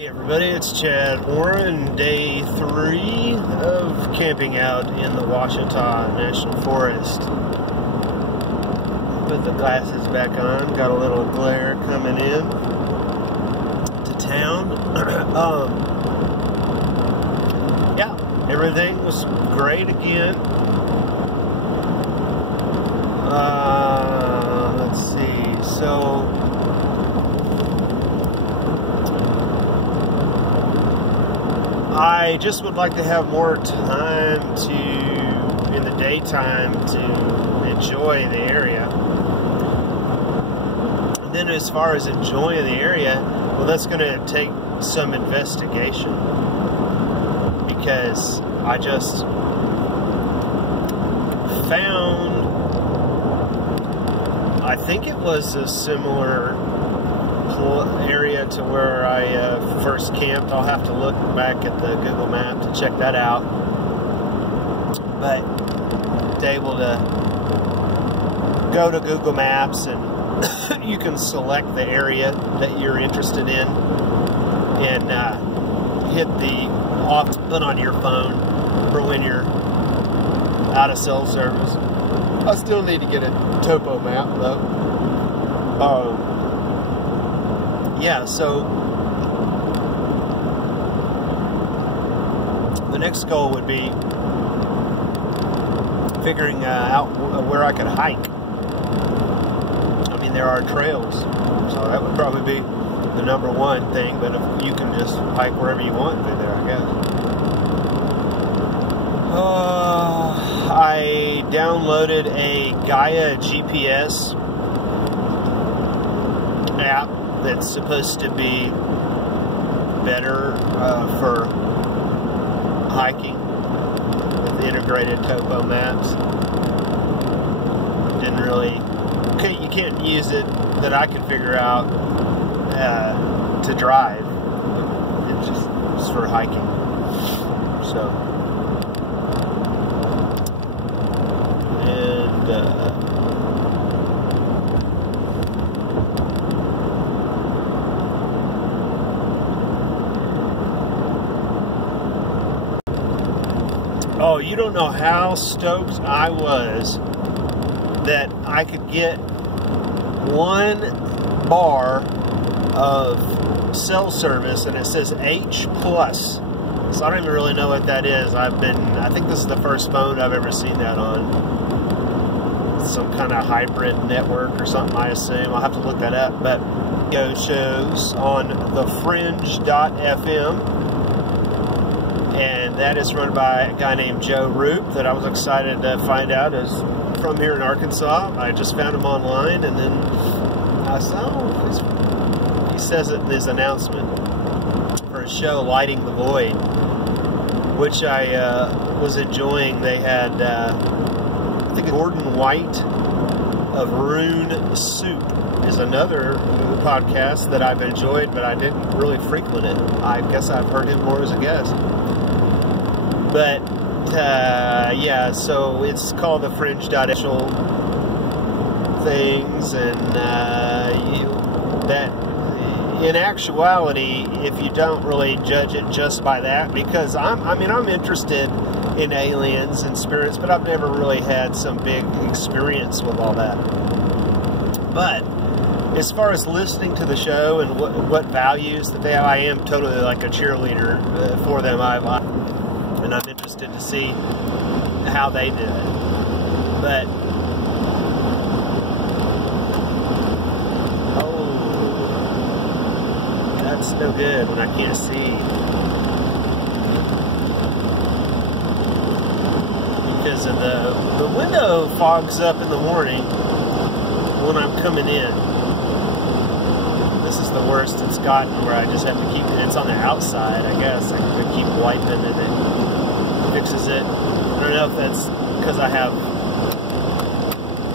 Hey everybody, it's Chad Warren, day 3 of camping out in the Ouachita National Forest. Put the glasses back on, got a little glare coming in to town. Yeah, everything was great again. Let's see, so I just would like to have more time in the daytime to enjoy the area. And then as far as enjoying the area, well, that's going to take some investigation, because I just found, I think it was a similar area to where I first camped. I'll have to look back at the Google map to check that out, but able to go to Google Maps and you can select the area that you're interested in and hit the off button on your phone for when you're out of cell service. I still need to get a topo map though. Yeah, so the next goal would be figuring out where I could hike. I mean, there are trails, so that would probably be the #1 thing, but if you can just hike wherever you want through there, I guess. I downloaded a Gaia GPS app that's supposed to be better for hiking with integrated topo maps. Didn't really, you can't use it that I can figure out to drive. It's just for hiking. So, oh, you don't know how stoked I was that I could get 1 bar of cell service, and it says H+. So I don't even really know what that is. I think this is the first phone I've ever seen that on. Some kind of hybrid network or something, I assume. I'll have to look that up. But radio shows on thefringe.fm. And that is run by a guy named Joe Roop that I was excited to find out is from here in Arkansas. I just found him online, and then I saw, he says it in his announcement for his show, Lighting the Void, which I was enjoying. They had, I think Gordon White of Rune Soup is another podcast that I've enjoyed, but I didn't really frequent it. I guess I've heard him more as a guest. But, yeah, so it's called the Fringe.actual things, and that in actuality, if you don't really judge it just by that, because I'm interested in aliens and spirits, but I've never really had some big experience with all that. But as far as listening to the show and what values that they have, I am totally like a cheerleader for them. And I'm interested to see how they do it. But, oh, that's no good when I can't see. Because of the window fogs up in the morning when I'm coming in. This is the worst it's gotten, where I just have to keep it. It's on the outside, I guess. I could keep wiping and it fixes it. I don't know if that's because I have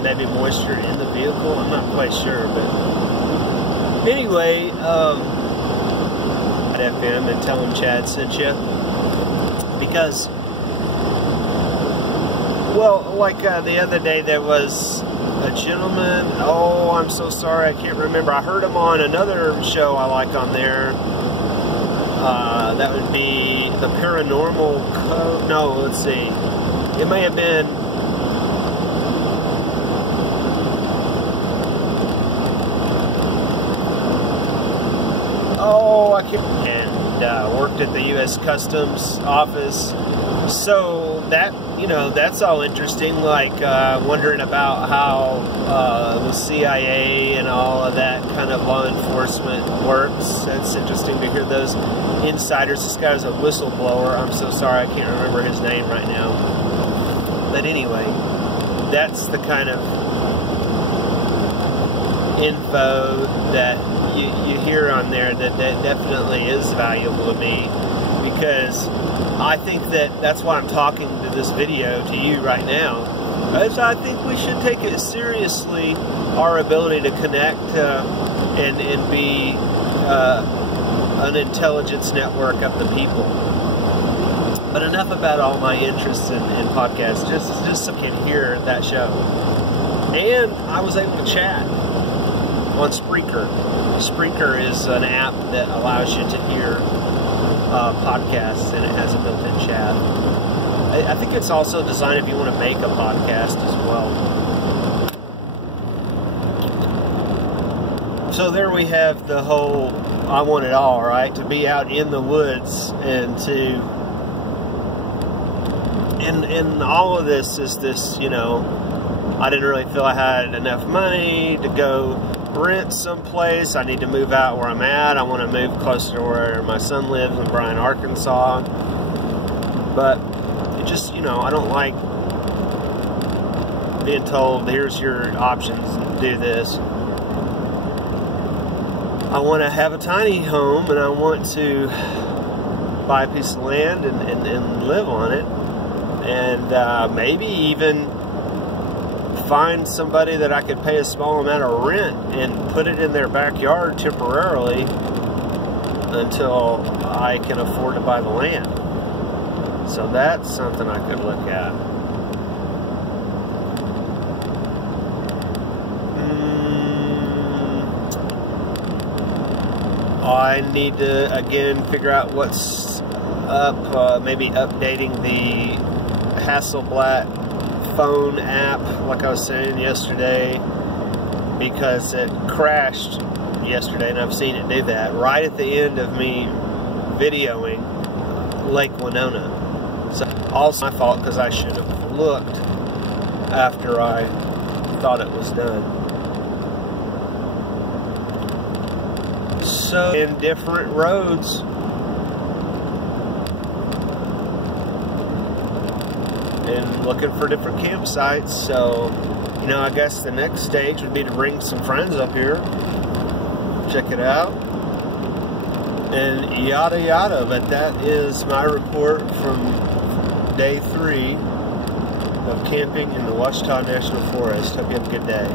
maybe moisture in the vehicle. I'm not quite sure, but anyway, at FM and tell them Chad sent you, because, well, like the other day there was a gentleman, oh, I'm so sorry, I can't remember. I heard him on another show I like on there. That would be the Paranormal Code. No, let's see. It may have been. Oh, I can't. And worked at the U.S. Customs office. So that, you know, that's all interesting. Like wondering about how the CIA and all of that kind of law enforcement works. That's interesting to hear those insiders. This guy's a whistleblower. I'm so sorry, I can't remember his name right now. But anyway, that's the kind of info that you hear on there that definitely is valuable to me, because I think that's why I'm talking to this video to you right now, because I think we should take it seriously, our ability to connect and be an intelligence network of the people. But enough about all my interests in podcasts, just so you can hear that show. And I was able to chat on Spreaker. Spreaker is an app that allows you to hear podcasts, and it has a built-in chat. I think it's also designed if you want to make a podcast as well. So there we have the whole, I want it all, right? To be out in the woods and to, and all of this is this, you know, I didn't really feel I had enough money to go rent someplace. I need to move out where I'm at. I want to move closer to where my son lives in Bryan, Arkansas. But it just, you know, I don't like being told, here's your options, do this. I want to have a tiny home, and I want to buy a piece of land and live on it. And maybe even find somebody that I could pay a small amount of rent and put it in their backyard temporarily until I can afford to buy the land. So that's something I could look at. I need to, again, figure out what's up, maybe updating the Hasselblad phone app, like I was saying yesterday, because it crashed yesterday, and I've seen it do that right at the end of me videoing Lake Winona. So also my fault, because I should have looked after I thought it was done. So in different roads, and looking for different campsites. So, you know, I guess the next stage would be to bring some friends up here, check it out, and yada yada. But that is my report from day 3 of camping in the Ouachita National Forest. Hope you have a good day.